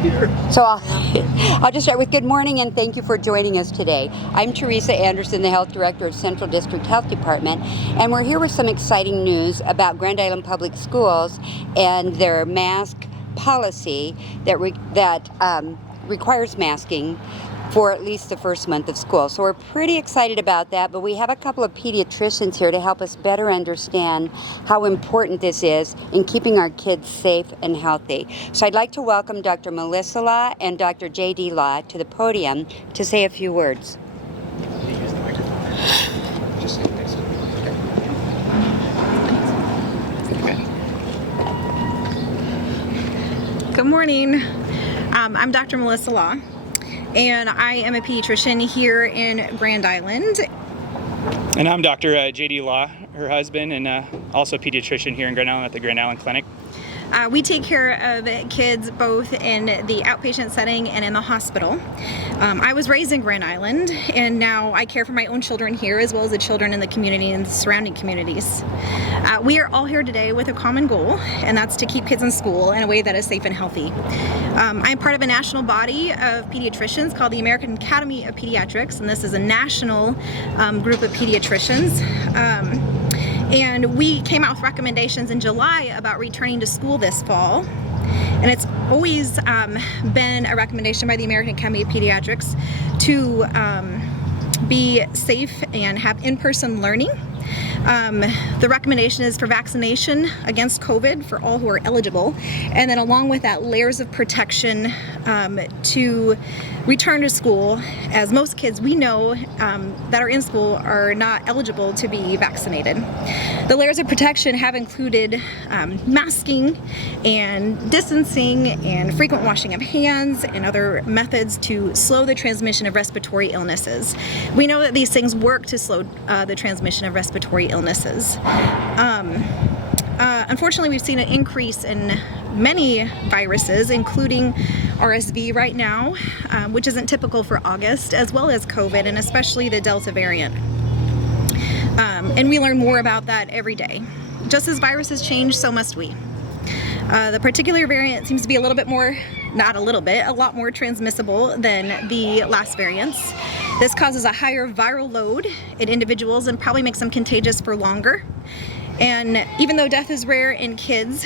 So I'll just start with good morning and thank you for joining us today. I'm Teresa Anderson, the Health Director of Central District Health Department, and we're here with some exciting news about Grand Island Public Schools and their mask policy that requires masking for at least the first month of school. So we're pretty excited about that, but we have a couple of pediatricians here to help us better understand how important this is in keeping our kids safe and healthy. So I'd like to welcome Dr. Melissa Law and Dr. J.D. Law to the podium to say a few words. Good morning. I'm Dr. Melissa Law, and I am a pediatrician here in Grand Island. And I'm Dr. J.D. Law, her husband, and also a pediatrician here in Grand Island at the Grand Island Clinic. We take care of kids both in the outpatient setting and in the hospital. I was raised in Grand Island, and now I care for my own children here as well as the children in the community and the surrounding communities. We are all here today with a common goal, and that's to keep kids in school in a way that is safe and healthy. I'm part of a national body of pediatricians called the American Academy of Pediatrics, and this is a national group of pediatricians. And we came out with recommendations in July about returning to school this fall. And it's always been a recommendation by the American Academy of Pediatrics to be safe and have in-person learning. The recommendation is for vaccination against COVID for all who are eligible, and then along with that, layers of protection to return to school, as most kids we know that are in school are not eligible to be vaccinated. The layers of protection have included masking and distancing and frequent washing of hands and other methods to slow the transmission of respiratory illnesses. We know that these things work to slow the transmission of respiratory illnesses. Unfortunately, we've seen an increase in many viruses, including RSV right now, which isn't typical for August, as well as COVID, and especially the Delta variant. And we learn more about that every day. Just as viruses change, so must we. The particular variant seems to be a little bit more, not a little bit, a lot more transmissible than the last variants. This causes a higher viral load in individuals and probably makes them contagious for longer. And even though death is rare in kids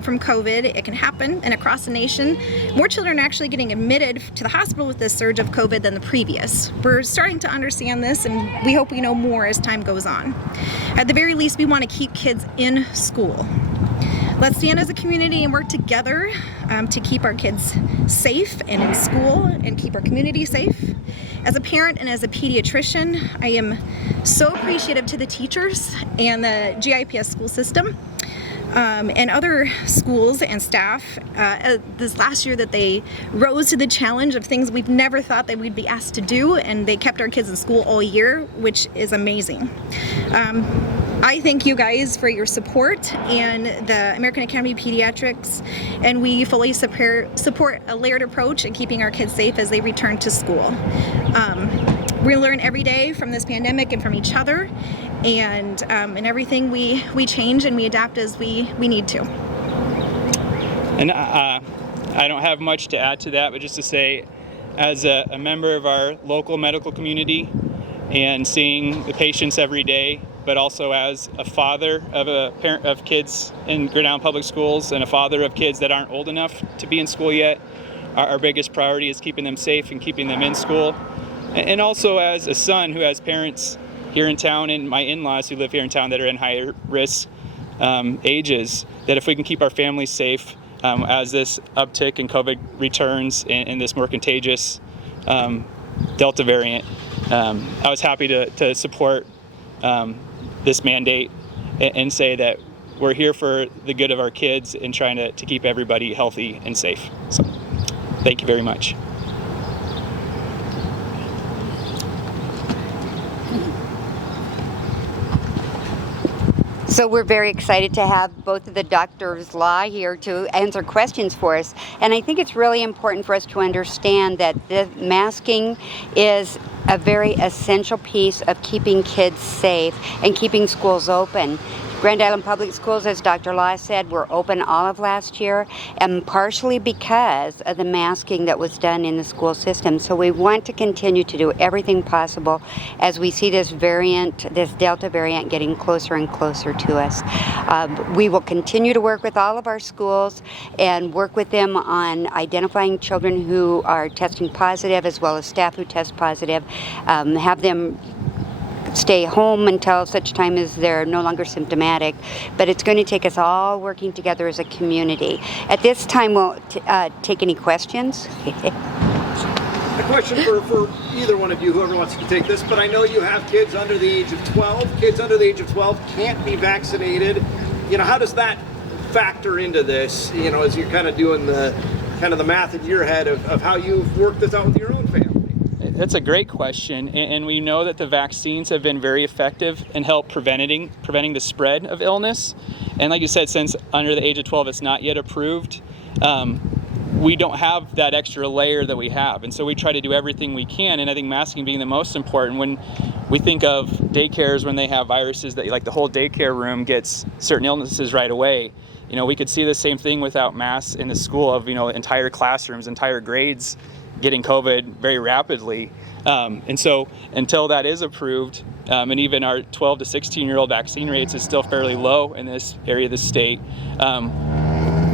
from COVID, it can happen. And across the nation, more children are actually getting admitted to the hospital with this surge of COVID than the previous. We're starting to understand this, and we hope we know more as time goes on. At the very least, we want to keep kids in school. Let's stand as a community and work together to keep our kids safe and in school and keep our community safe. As a parent and as a pediatrician, I am so appreciative to the teachers and the GIPS school system and other schools and staff this last year that they rose to the challenge of things we've never thought that we'd be asked to do, and they kept our kids in school all year, which is amazing. I thank you guys for your support and the American Academy of Pediatrics, and we fully support a layered approach in keeping our kids safe as they return to school. We learn every day from this pandemic and from each other, and in everything we change and we adapt as we need to. And I don't have much to add to that, but just to say, as a member of our local medical community and seeing the patients every day, but also as a father of a parent of kids in Grand Island Public Schools and a father of kids that aren't old enough to be in school yet, our biggest priority is keeping them safe and keeping them in school. And also as a son who has parents here in town and my in-laws who live here in town that are in higher risk ages, that if we can keep our families safe as this uptick in COVID returns and this more contagious Delta variant, I was happy to support this mandate and say that we're here for the good of our kids and trying to keep everybody healthy and safe. So, thank you very much. So we're very excited to have both of the Doctors Law here to answer questions for us. And I think it's really important for us to understand that the masking is a very essential piece of keeping kids safe and keeping schools open. Grand Island Public Schools, as Dr. Law said, were open all of last year, and partially because of the masking that was done in the school system. So we want to continue to do everything possible as we see this variant, this Delta variant, getting closer and closer to us. We will continue to work with all of our schools and work with them on identifying children who are testing positive, as well as staff who test positive, have them stay home until such time as they're no longer symptomatic. But it's going to take us all working together as a community. At this time, we'll take any questions. A question for either one of you, whoever wants to take this, but I know you have kids under the age of 12. Kids under the age of 12 can't be vaccinated. How does that factor into this, as you're kind of doing the math in your head of how you've worked this out with your own family? That's a great question, and we know that the vaccines have been very effective in preventing the spread of illness. And like you said, since under the age of 12 it's not yet approved, we don't have that extra layer that we have. And so we try to do everything we can, and I think masking being the most important. When we think of daycares, when they have viruses that, like, the whole daycare room gets certain illnesses right away, we could see the same thing without masks in the school of, entire classrooms, entire grades getting COVID very rapidly. And so until that is approved, and even our 12 to 16-year-old vaccine rates is still fairly low in this area of the state,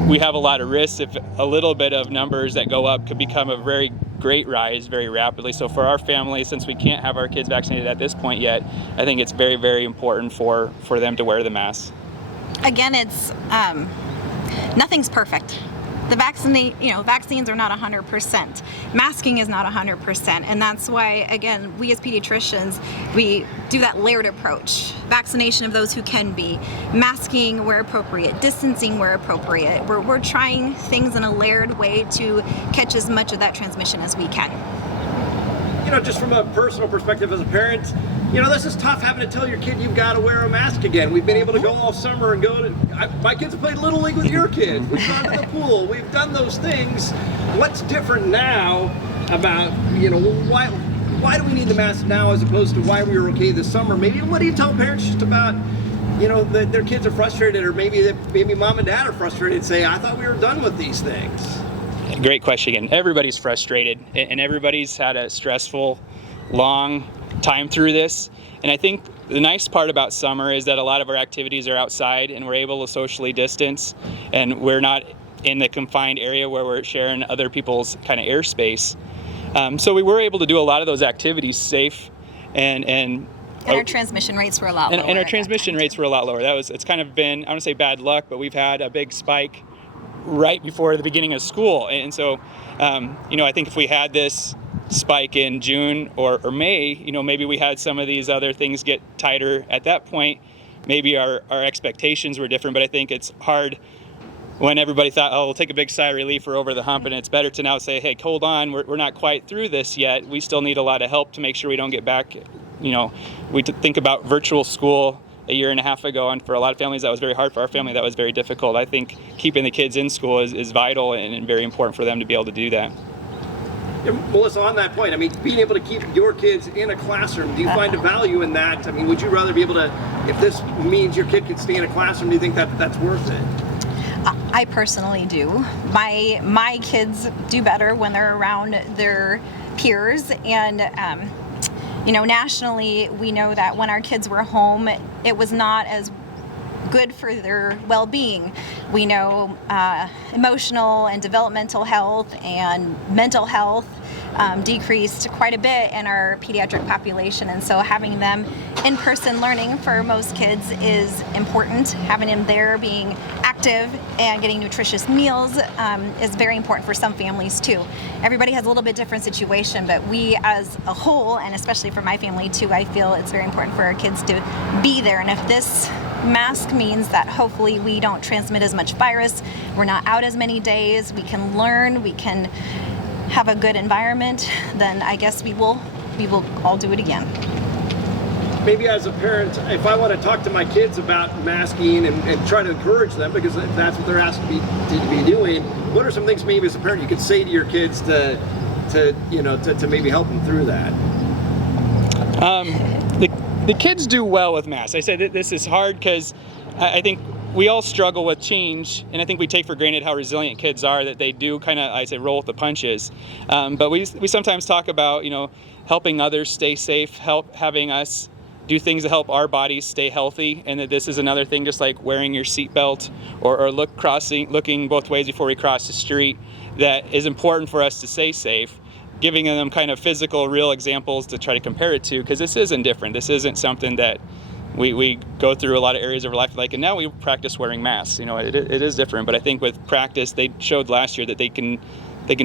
we have a lot of risks if a little bit of numbers that go up could become a very great rise very rapidly. So for our family, since we can't have our kids vaccinated at this point yet, I think it's very, very important for them to wear the mask. Again, it's nothing's perfect. The vaccines are not 100%. Masking is not 100%. And that's why, again, we as pediatricians, we do that layered approach. Vaccination of those who can be, masking where appropriate, distancing where appropriate. We're trying things in a layered way to catch as much of that transmission as we can. Just from a personal perspective as a parent, this is tough having to tell your kid you've got to wear a mask again. We've been able to go all summer and my kids have played Little League with your kids. We've gone to the pool. We've done those things. What's different now about, why do we need the mask now as opposed to why we were okay this summer? Maybe what do you tell parents just about, that their kids are frustrated, or maybe mom and dad are frustrated and say, I thought we were done with these things? Great question again. Everybody's frustrated, and everybody's had a stressful, long time through this. And I think the nice part about summer is that a lot of our activities are outside, and we're able to socially distance, and we're not in the confined area where we're sharing other people's kind of airspace. So we were able to do a lot of those activities safe, and our transmission rates were a lot lower. And our transmission rates were a lot lower. It's kind of been, I don't want to say bad luck, but we've had a big spike right before the beginning of school. And so, I think if we had this spike in June or May, maybe we had some of these other things get tighter at that point. Maybe our expectations were different, but I think it's hard when everybody thought, we'll take a big sigh of relief, we're over the hump, and it's better to now say, hey, hold on, we're not quite through this yet. We still need a lot of help to make sure we don't get back. We think about virtual school a year and a half ago, and for a lot of families that was very hard. For our family, that was very difficult. I think keeping the kids in school is vital and very important for them to be able to do that. Melissa, on that point, being able to keep your kids in a classroom, do you find a value in that? Would you rather be able to, if this means your kid can stay in a classroom, do you think that's worth it? I personally do. My kids do better when they're around their peers, and nationally, we know that when our kids were home, it was not as good for their well-being. We know emotional and developmental health and mental health decreased quite a bit in our pediatric population, and so having them in-person learning for most kids is important. Having them there being active and getting nutritious meals is very important for some families too. Everybody has a little bit different situation, but we as a whole, and especially for my family too, I feel it's very important for our kids to be there. And if this mask means that hopefully we don't transmit as much virus, we're not out as many days, we can learn, we can have a good environment, then I guess we will all do it again. Maybe as a parent, if I want to talk to my kids about masking and try to encourage them, because that's what they're asked to be doing, what are some things maybe as a parent you could say to your kids to maybe help them through that? The kids do well with masks. I say that this is hard because I think we all struggle with change, and I think we take for granted how resilient kids are, that they do kind of, I say, roll with the punches. But we sometimes talk about, helping others stay safe, having us do things to help our bodies stay healthy, and that this is another thing, just like wearing your seatbelt or looking both ways before we cross the street, that is important for us to stay safe. Giving them kind of physical, real examples to try to compare it to, because this isn't different. This isn't something that we go through a lot of areas of our life, and now we practice wearing masks. It is different, but I think with practice, they showed last year that they can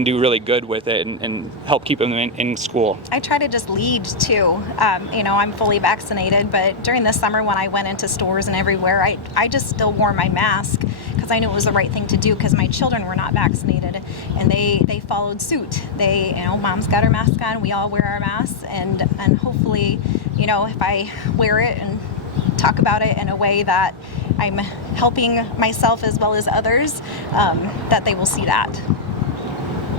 do really good with it and help keep them in school. I try to just lead too. I'm fully vaccinated, but during the summer when I went into stores and everywhere, I just still wore my mask because I knew it was the right thing to do, because my children were not vaccinated and they followed suit. Mom's got her mask on, we all wear our masks, and hopefully, if I wear it and talk about it in a way that I'm helping myself as well as others, that they will see that.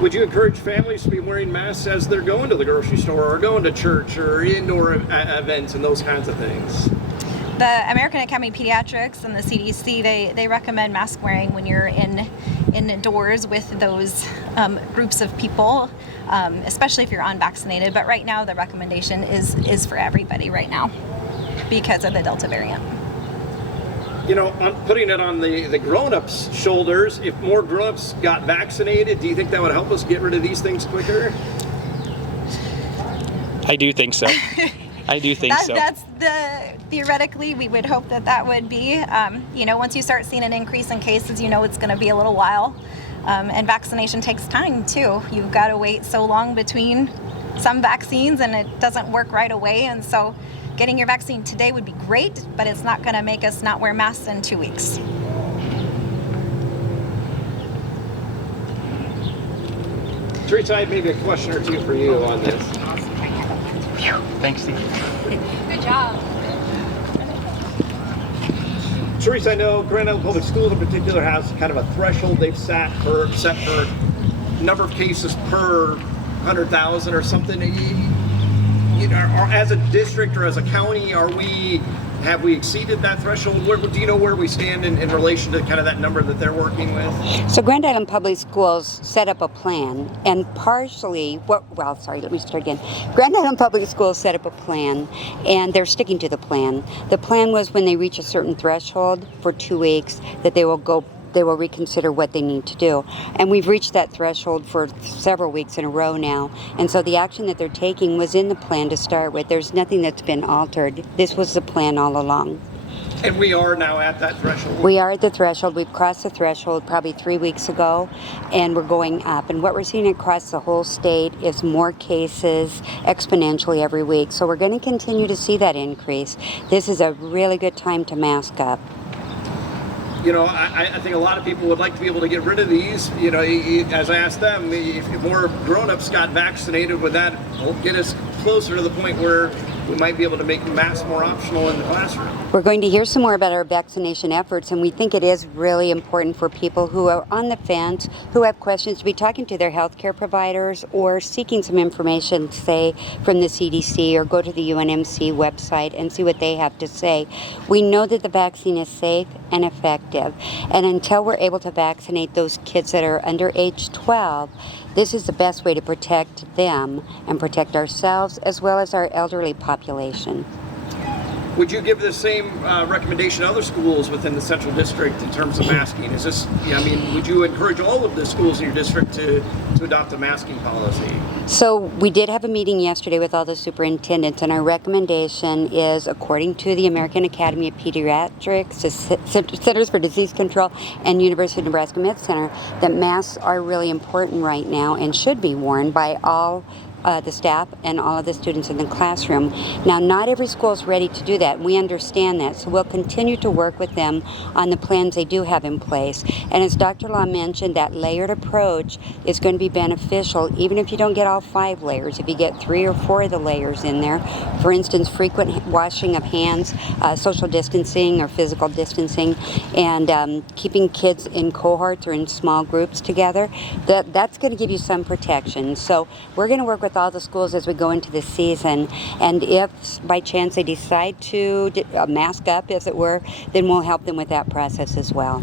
Would you encourage families to be wearing masks as they're going to the grocery store or going to church or indoor events and those kinds of things? The American Academy of Pediatrics and the CDC, they recommend mask wearing when you're indoors with those groups of people, especially if you're unvaccinated. But right now, the recommendation is for everybody right now because of the Delta variant. I'm putting it on the grown-ups' shoulders. If more grown-ups got vaccinated, do you think that would help us get rid of these things quicker? I do think so. I do think so. That's theoretically, we would hope that would be. Once you start seeing an increase in cases, it's going to be a little while. And vaccination takes time too. You've got to wait so long between some vaccines, and it doesn't work right away. And so getting your vaccine today would be great, but it's not going to make us not wear masks in 2 weeks. Teresa, I had maybe a question or two for you on this. Thanks, Steve. Good job. Teresa, I know Grand Island Public Schools in particular has kind of a threshold they've set for number of cases per 100,000 or something. As a district or as a county, have we exceeded that threshold? Do you know where we stand in relation to kind of that number that they're working with? So Grand Island Public Schools set up a plan, and let me start again. Grand Island Public Schools set up a plan, and they're sticking to the plan. The plan was when they reach a certain threshold for 2 weeks that they will reconsider what they need to do. And we've reached that threshold for several weeks in a row now. And so the action that they're taking was in the plan to start with. There's nothing that's been altered. This was the plan all along. And we are now at that threshold? We are at the threshold. We've crossed the threshold probably 3 weeks ago, and we're going up. And what we're seeing across the whole state is more cases exponentially every week. So we're going to continue to see that increase. This is a really good time to mask up. I think a lot of people would like to be able to get rid of these. As I asked them, if more grown-ups got vaccinated, would that get us closer to the point where we might be able to make masks more optional in the classroom? We're going to hear some more about our vaccination efforts, and we think it is really important for people who are on the fence, who have questions, to be talking to their healthcare providers or seeking some information, say, from the CDC, or go to the UNMC website and see what they have to say. We know that the vaccine is safe and effective, and until we're able to vaccinate those kids that are under age 12, this is the best way to protect them and protect ourselves as well as our elderly population. Would you give the same recommendation to other schools within the Central District in terms of masking? Would you encourage all of the schools in your district to adopt a masking policy? So we did have a meeting yesterday with all the superintendents, and our recommendation is, according to the American Academy of Pediatrics, the Centers for Disease Control, and University of Nebraska Med Center, that masks are really important right now and should be worn by all the staff and all of the students in the classroom. Now, not every school is ready to do that. We understand that, so we'll continue to work with them on the plans they do have in place. And as Dr. Law mentioned, that layered approach is going to be beneficial, even if you don't get all 5 layers. If you get 3 or 4 of the layers in there, for instance, frequent washing of hands, social distancing or physical distancing, and keeping kids in cohorts or in small groups together, that's going to give you some protection. So we're going to work with with all the schools as we go into the season. And if by chance they decide to mask up, as it were, then we'll help them with that process as well.